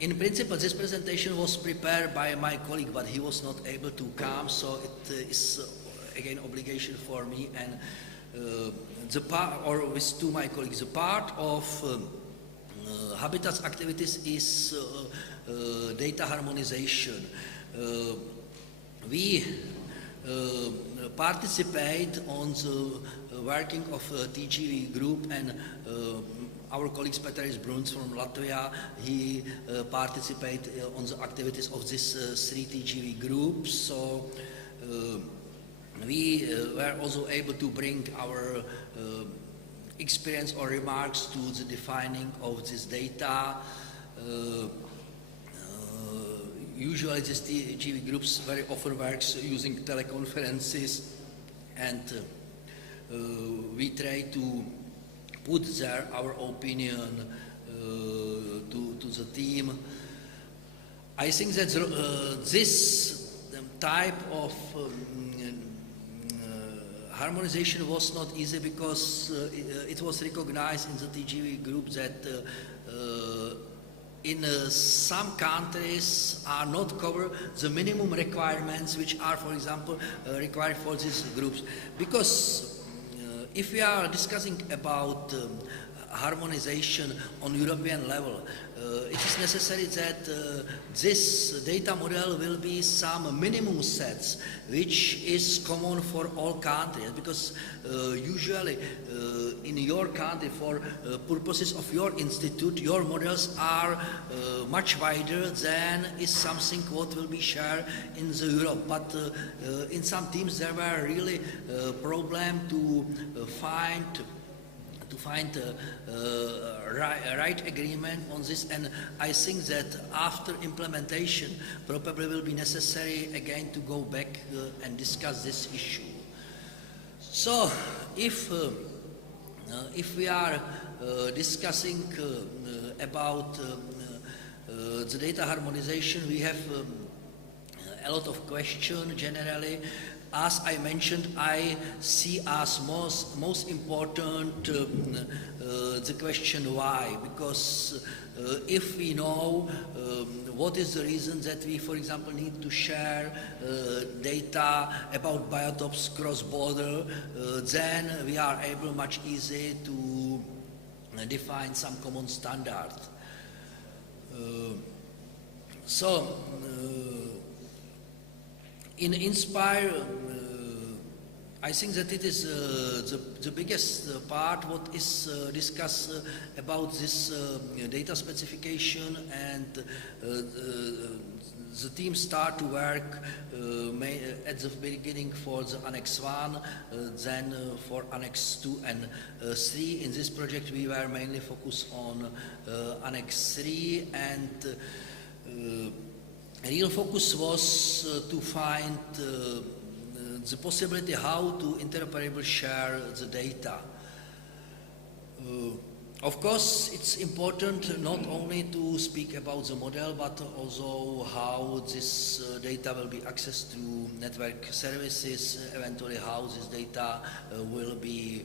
In principle, this presentation was prepared by my colleague, but he was not able to come, so it is again obligation for me and the part, or with to my colleagues, the part of habitats activities is data harmonization. We participate on the working of TGV group, and our colleague Peters Bruns from Latvia, he participates on the activities of this 3 TGV groups. So we were also able to bring our experience or remarks to the defining of this data. Usually these TGV groups very often works using teleconferences, and we try to put there our opinion to the team. I think that this type of harmonization was not easy because it was recognized in the TGV group that in some countries are not covered the minimum requirements which are, for example, required for these groups. Because if we are discussing about harmonization on European level, it is necessary that this data model will be some minimum sets which is common for all countries, because usually in your country, for purposes of your institute, your models are much wider than is something what will be shared in the Europe. But in some teams there were really problem to find right agreement on this, and I think that after implementation probably will be necessary again to go back and discuss this issue. So if we are discussing about the data harmonization, we have a lot of questions generally. As I mentioned, I see as most important the question why, because if we know what is the reason that we, for example, need to share data about biotopes cross-border, then we are able much easier to define some common standard. In Inspire, I think that it is the biggest part what is discussed about this data specification, and the team start to work at the beginning for the Annex 1, then for Annex 2 and 3. In this project we were mainly focused on Annex 3, and real focus was to find the possibility how to interoperably share the data. Of course, it's important not only to speak about the model, but also how this data will be accessed to network services, eventually how this data will be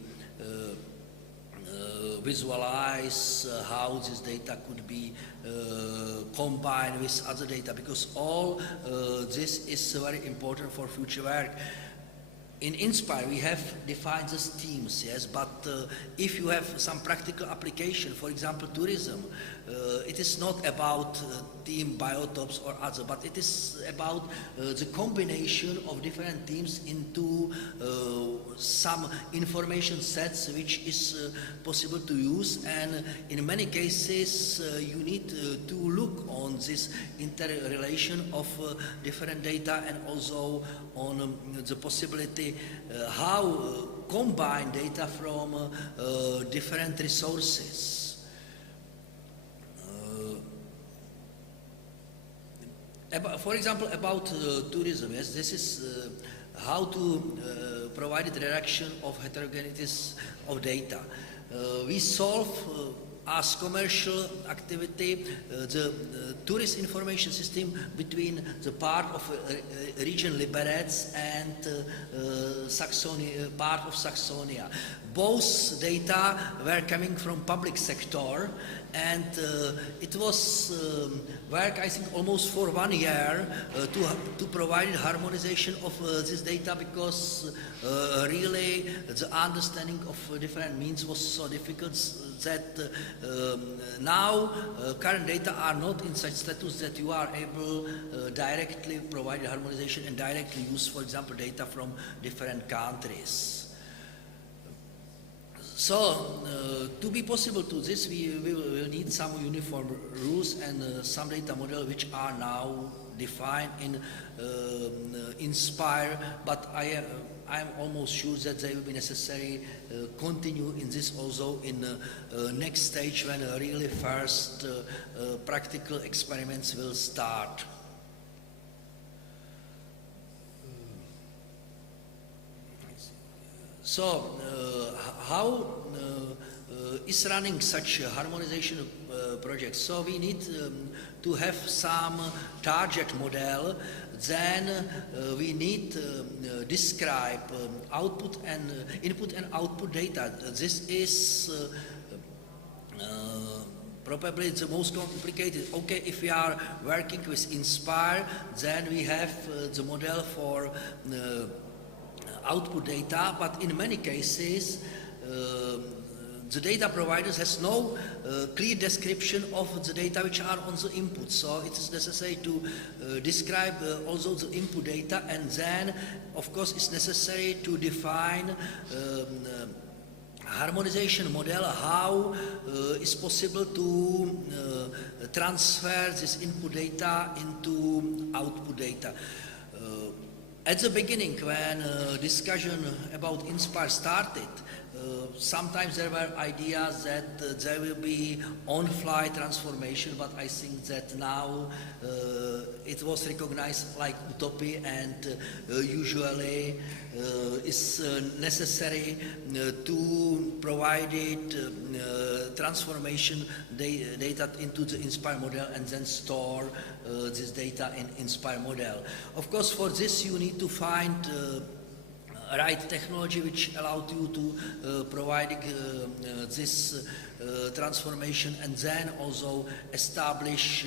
visualize, how this data could be combined with other data, because all this is very important for future work. In Inspire we have defined these teams, yes, but if you have some practical application, for example tourism, it is not about team biotopes or other, but it is about the combination of different teams into some information sets which is possible to use, and in many cases you need to look on this interrelation of different data, and also on the possibility how combine data from different resources. For example, about tourism, yes, this is how to provide the reduction of heterogeneities of data. We solve as commercial activity the tourist information system between the part of region Liberec and Saxony, part of Saxonia. both data were coming from public sector, and it was work, I think, almost for 1 year to provide harmonization of this data, because really the understanding of different means was so difficult that now current data are not in such status that you are able directly provide harmonization and directly use, for example, data from different countries. So, to be possible to this, we will need some uniform rules and some data model which are now defined in Inspire, but I am almost sure that they will be necessary continue in this also in next stage, when really first practical experiments will start. So, how is running such a harmonization project? So we need to have some target model, then we need to describe output and input and output data. This is probably the most complicated. Okay, if we are working with Inspire, then we have the model for output data, but in many cases the data providers has no clear description of the data which are on the input. So it is necessary to describe also the input data, and then of course it's necessary to define harmonization model, how is possible to transfer this input data into output data. At the beginning, when discussion about Inspire started, sometimes there were ideas that there will be on-fly transformation, but I think that now it was recognized like utopia, and usually is necessary to provide it transformation data into the Inspire model and then store this data in Inspire model. Of course, for this you need to find right technology which allowed you to provide this transformation, and then also establish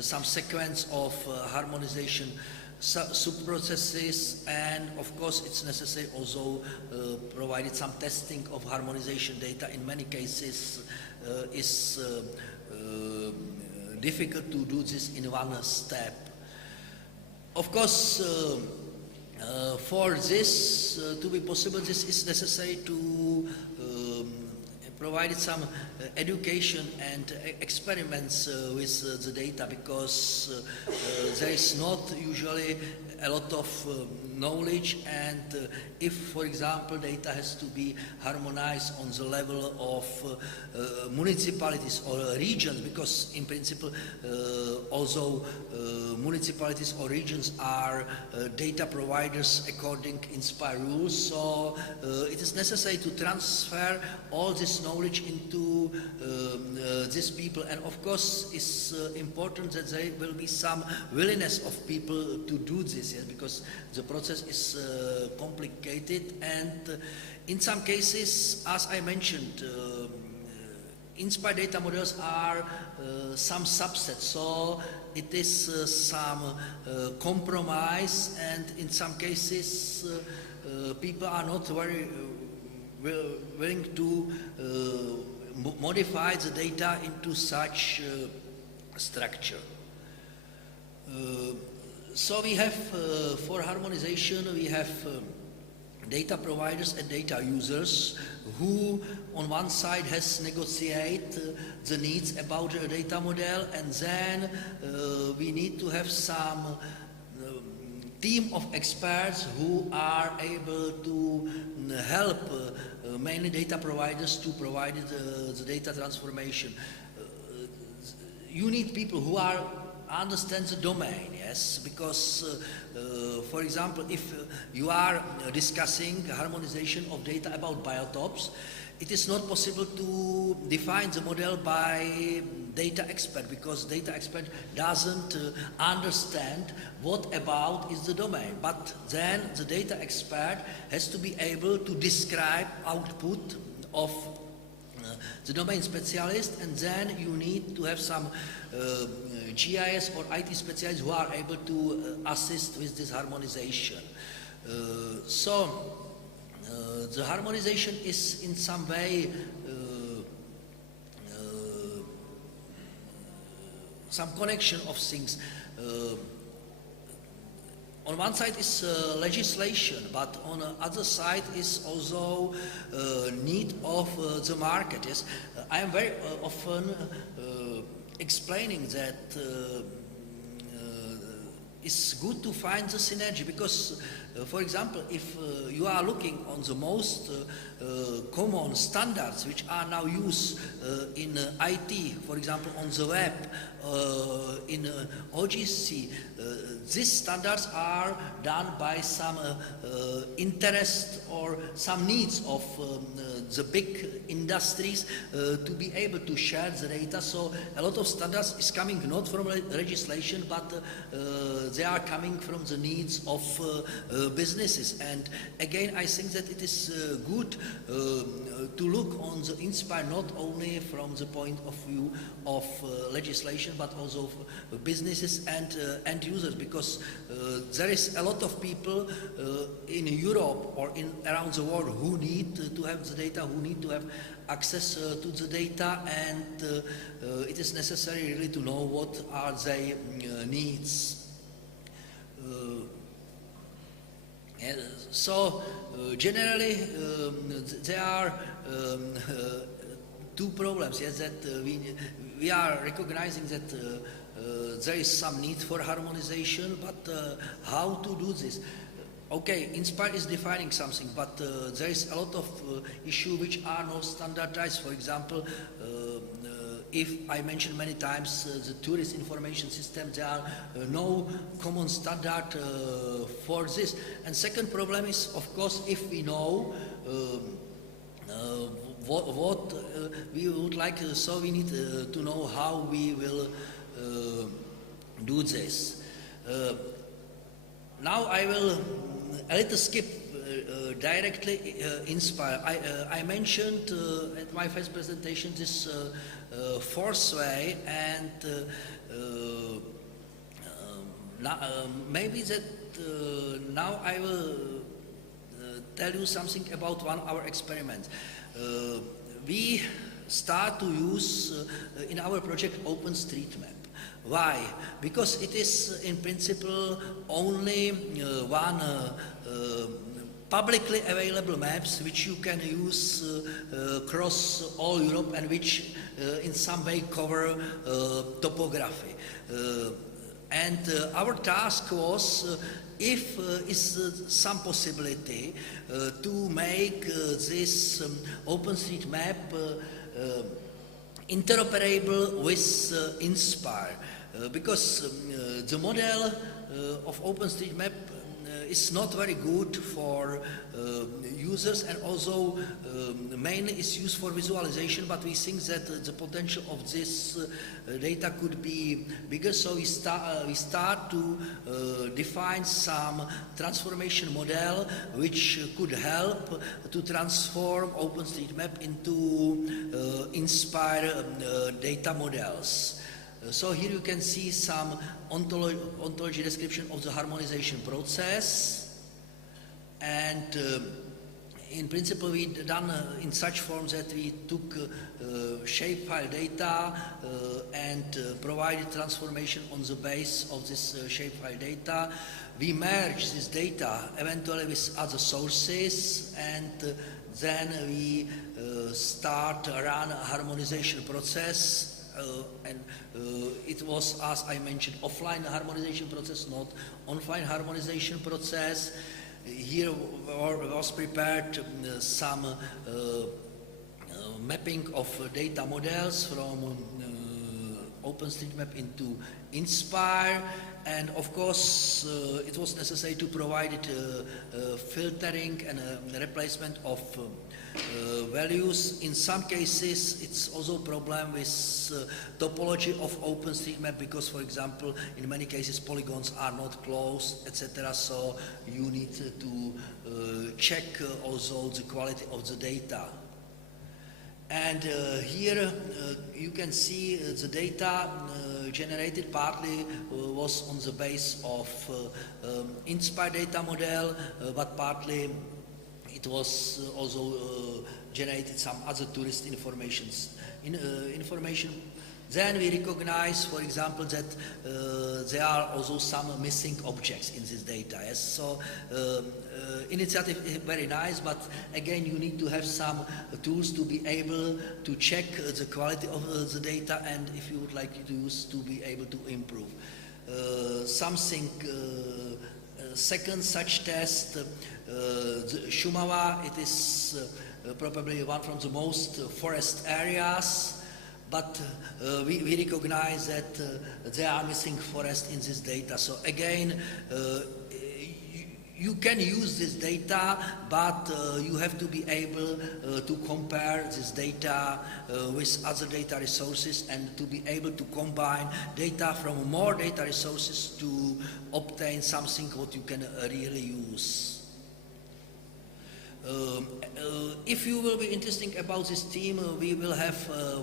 some sequence of harmonization sub-processes, and of course it's necessary also provided some testing of harmonization data. In many cases is difficult to do this in one step. Of course, for this to be possible, this is necessary to provide some education and experiments with the data, because there is not usually a lot of knowledge, and if, for example, data has to be harmonized on the level of municipalities or regions, because in principle also municipalities or regions are data providers according Inspire rules, so it is necessary to transfer all this knowledge into these people, and of course it's important that there will be some willingness of people to do this, yes, because the process is complicated, and in some cases, as I mentioned, Inspire data models are some subsets, so it is some compromise, and in some cases people are not very willing to modify the data into such structure. So we have, for harmonization, we have data providers and data users who on one side has negotiate the needs about a data model, and then we need to have some team of experts who are able to help mainly data providers to provide the data transformation. You need people who understand the domain, yes, because for example, if you are discussing harmonization of data about biotopes, It is not possible to define the model by data expert because data expert doesn't understand what about is the domain. But then the data expert has to be able to describe output of the domain specialist, and then you need to have some GIS or IT specialists who are able to assist with this harmonization. The harmonization is in some way some connection of things. On one side is legislation, but on the other side is also need of the market. Yes, I am very often explaining that it's good to find the synergy because, for example, if you are looking on the most common standards which are now used in IT, for example, on the web, in OGC, these standards are done by some interest or some needs of the big industries to be able to share the data. So a lot of standards is coming not from legislation, but they are coming from the needs of businesses. And again, I think that it is good to look on the Inspire not only from the point of view of legislation, but also of businesses and end users, because there is a lot of people in Europe or around the world who need to have the data, who need to have access to the data, and it is necessary really to know what are their needs. Generally, there are two problems. Yes, that we are recognizing that there is some need for harmonization, but how to do this? Okay, Inspire is defining something, but there is a lot of issues which are not standardized. For example, if I mentioned many times the tourist information system, there are no common standard for this. And second problem is, of course, if we know what we would like, so we need to know how we will do this. Now I will a little skip directly Inspire. I mentioned at my first presentation this fourth way, and maybe that now I will tell you something about 1 hour experiment. We start to use in our project OpenStreetMap. Why? Because it is in principle only one publicly available maps which you can use across all Europe and which in some way cover topography. And our task was if is some possibility to make this OpenStreetMap interoperable with Inspire, because the model of OpenStreetMap is not very good for users, and also mainly is used for visualization, but we think that the potential of this data could be bigger, so we start to define some transformation model which could help to transform OpenStreetMap into Inspire data models. So here you can see some ontology description of the harmonization process, and in principle we done in such form that we took shapefile data and provided transformation on the base of this shapefile data. We merge this data eventually with other sources, and then we start a run a harmonization process. And it was, as I mentioned, offline harmonization process, not online harmonization process. Here was prepared some mapping of data models from OpenStreetMap into Inspire, and of course it was necessary to provide it filtering and replacement of values. In some cases it's also a problem with topology of OpenStreetMap, because for example in many cases polygons are not closed, etc. So you need to check also the quality of the data. And here you can see the data generated partly was on the base of Inspire data model, but partly it was also generated some other tourist information. Then we recognize, for example, that there are also some missing objects in this data. Yes? So initiative is very nice, but again you need to have some tools to be able to check the quality of the data, and if you would like to use to be able to improve. Second such test, the Šumava, it is probably one from the most forest areas, but we recognize that there are missing forests in this data. So again, you can use this data, but you have to be able to compare this data with other data resources, and to be able to combine data from more data resources to obtain something what you can really use. If you will be interested about this theme, we will have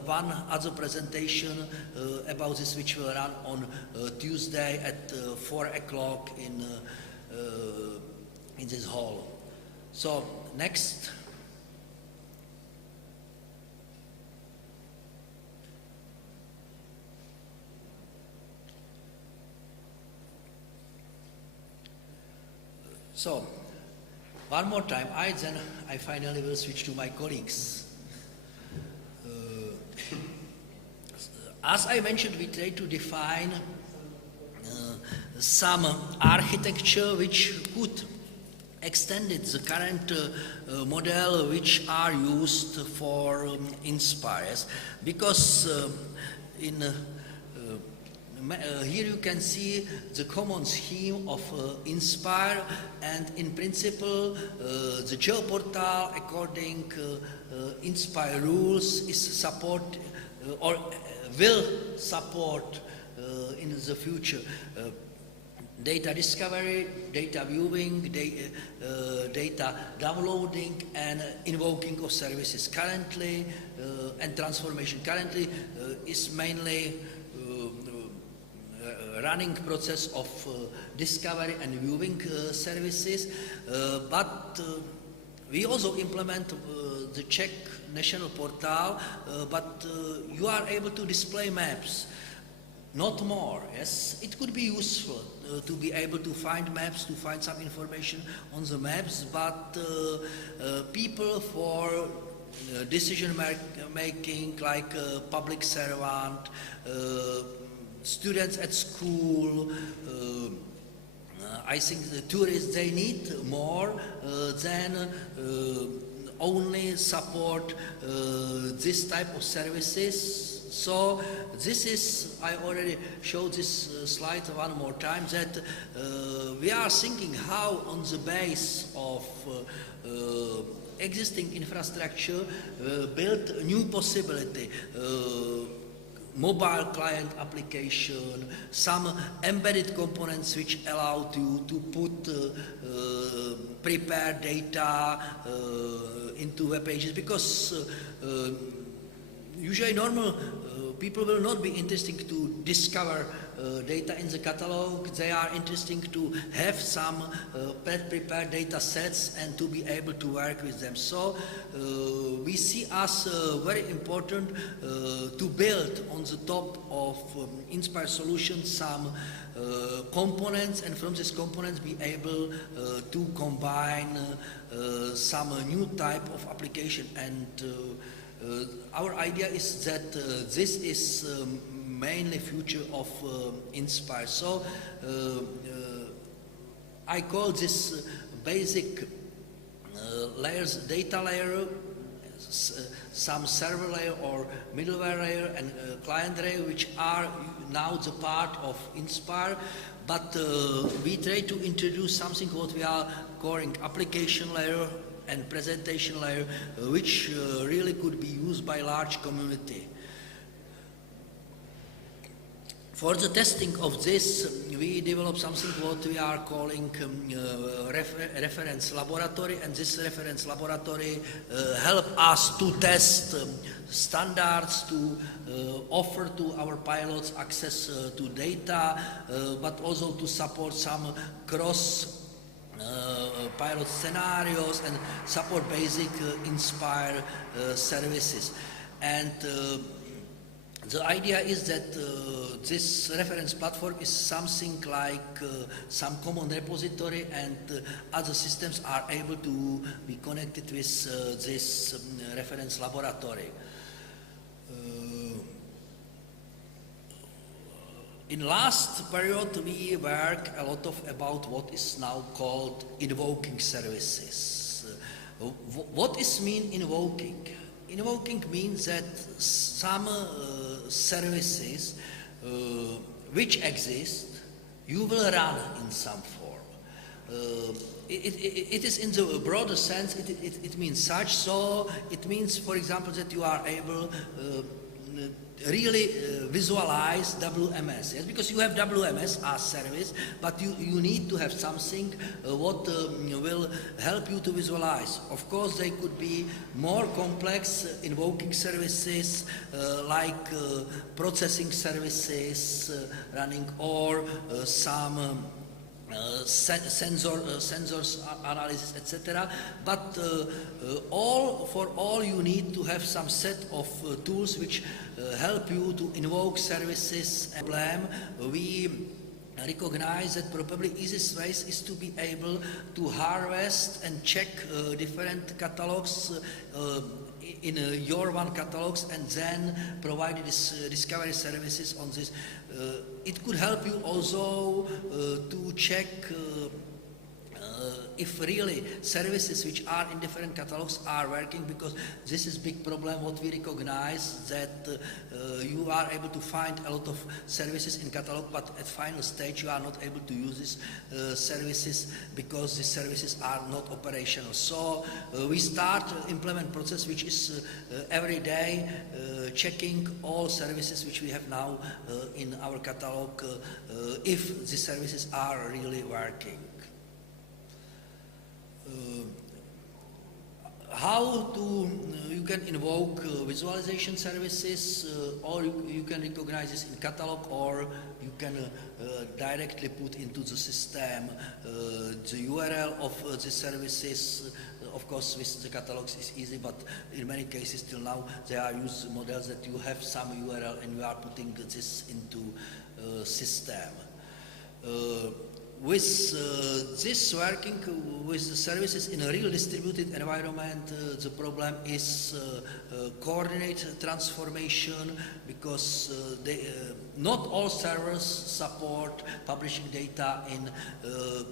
one other presentation about this, which will run on Tuesday at 4 o'clock in this hall. So next. So one more time, then I finally will switch to my colleagues. As I mentioned, we try to define some architecture which could extend the current model which are used for Inspires, because here you can see the common scheme of Inspire, and in principle the geoportal according Inspire rules is support or will support in the future data discovery, data viewing, data downloading and invoking of services currently, and transformation currently is mainly running process of discovery and viewing services, but we also implement the Czech national portal, but you are able to display maps, not more. Yes, it could be useful to be able to find maps, to find some information on the maps, but people for decision making, like public servant, students at school, I think the tourists, they need more than only support this type of services. So this is, I already showed this slide one more time, that we are thinking how on the base of existing infrastructure build new possibility. Mobile client application, some embedded components which allow you to put prepared data into web pages, because usually normal people will not be interested to discover data in the catalog. They are interested to have some prepared data sets and to be able to work with them. So we see as very important to build on the top of Inspire solutions some components, and from these components be able to combine some new type of application. And our idea is that this is mainly future of Inspire. So I call this basic layers data layer, some server layer or middleware layer and client layer, which are now the part of Inspire, but we try to introduce something what we are calling application layer and presentation layer, which really could be used by large community. For the testing of this, we developed something what we are calling reference laboratory, and this reference laboratory help us to test standards, to offer to our pilots access to data, but also to support some cross pilot scenarios and support basic Inspire services. And the idea is that this reference platform is something like some common repository, and other systems are able to be connected with this reference laboratory. In last period, we work a lot about what is now called invoking services. What is mean invoking? Invoking means that some services which exist, you will run in some form. It is in the broader sense, it means such, so it means, for example, that you are able really visualize WMS, yes? Because you have WMS as service, but you need to have something what will help you to visualize. Of course, they could be more complex invoking services like processing services running, or some sensors analysis, etc. But for all you need to have some set of tools which help you to invoke services. We recognize that probably easiest way is to be able to harvest and check different catalogs in your one catalogs, and then provide this discovery services on this. It could help you also to check if really services which are in different catalogs are working, because this is big problem what we recognize, that you are able to find a lot of services in catalog, but at final stage you are not able to use these services because these services are not operational. So we start implement process which is every day checking all services which we have now in our catalog, if the services are really working. How to you can invoke visualization services, or you can recognize this in catalog, or you can directly put into the system the URL of the services. Of course, with the catalogs is easy, but in many cases till now they are used models that you have some URL and you are putting this into system. With this working with the services in a real distributed environment, the problem is coordinate transformation, because not all servers support publishing data in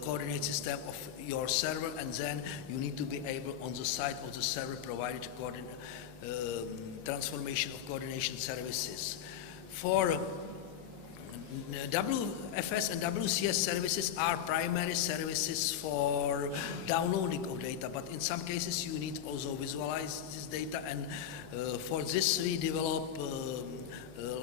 coordinate system of your server, and then you need to be able on the side of the server provided transformation of coordination services. For WFS and WCS services are primary services for downloading of data, but in some cases you need also visualize this data, and for this we develop a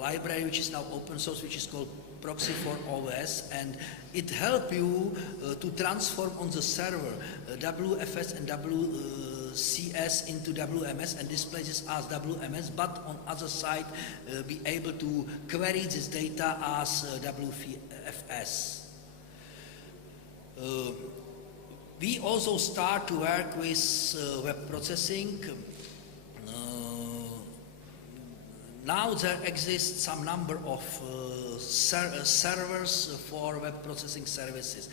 library which is now open source, which is called Proxy for OS, and it helps you to transform on the server WFS and WCS into WMS and displays this as WMS, but on other side be able to query this data as WFS. We also start to work with web processing. Now there exists some number of servers for web processing services.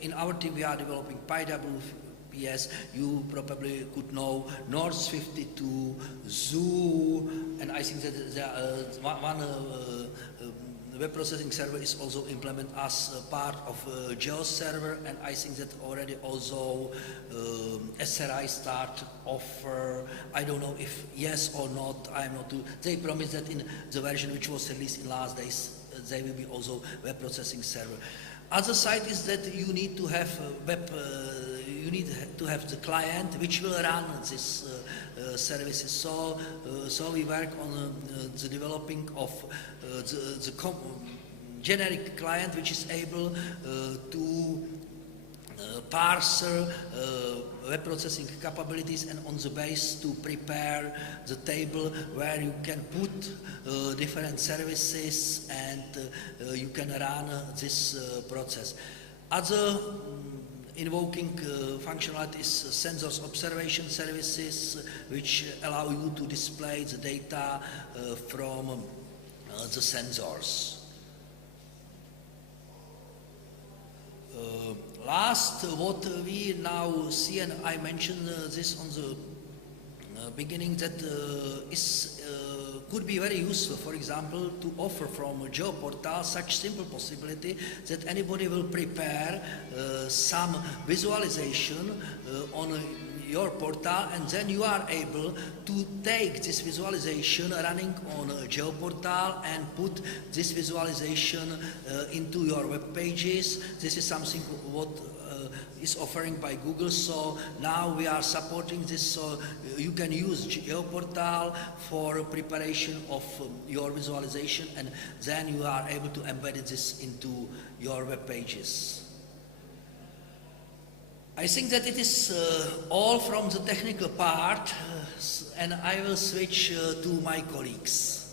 In our team we are developing PyWPS. You probably could know North 52, Zoo, and I think that there one web processing server is also implemented as a part of GeoServer, and I think that already also SRI start offer, I don't know if yes or not, I'm not too, they promised that in the version which was released in last days, they will be also web processing server. Other side is that you need to have you need to have the client which will run this services. So we work on the developing of the generic client which is able to parse web processing capabilities, and on the base to prepare the table where you can put different services and you can run this process. Other invoking functionality is sensors observation services, which allow you to display the data from the sensors. Last, what we now see, and I mentioned this on the beginning, that could be very useful, for example, to offer from a GeoPortal such simple possibility that anybody will prepare some visualization on your portal, and then you are able to take this visualization running on a GeoPortal and put this visualization into your web pages. This is something what is offering by Google, so now we are supporting this, so you can use GeoPortal for preparation of your visualization, and then you are able to embed this into your web pages. I think that it is all from the technical part, and I will switch to my colleagues.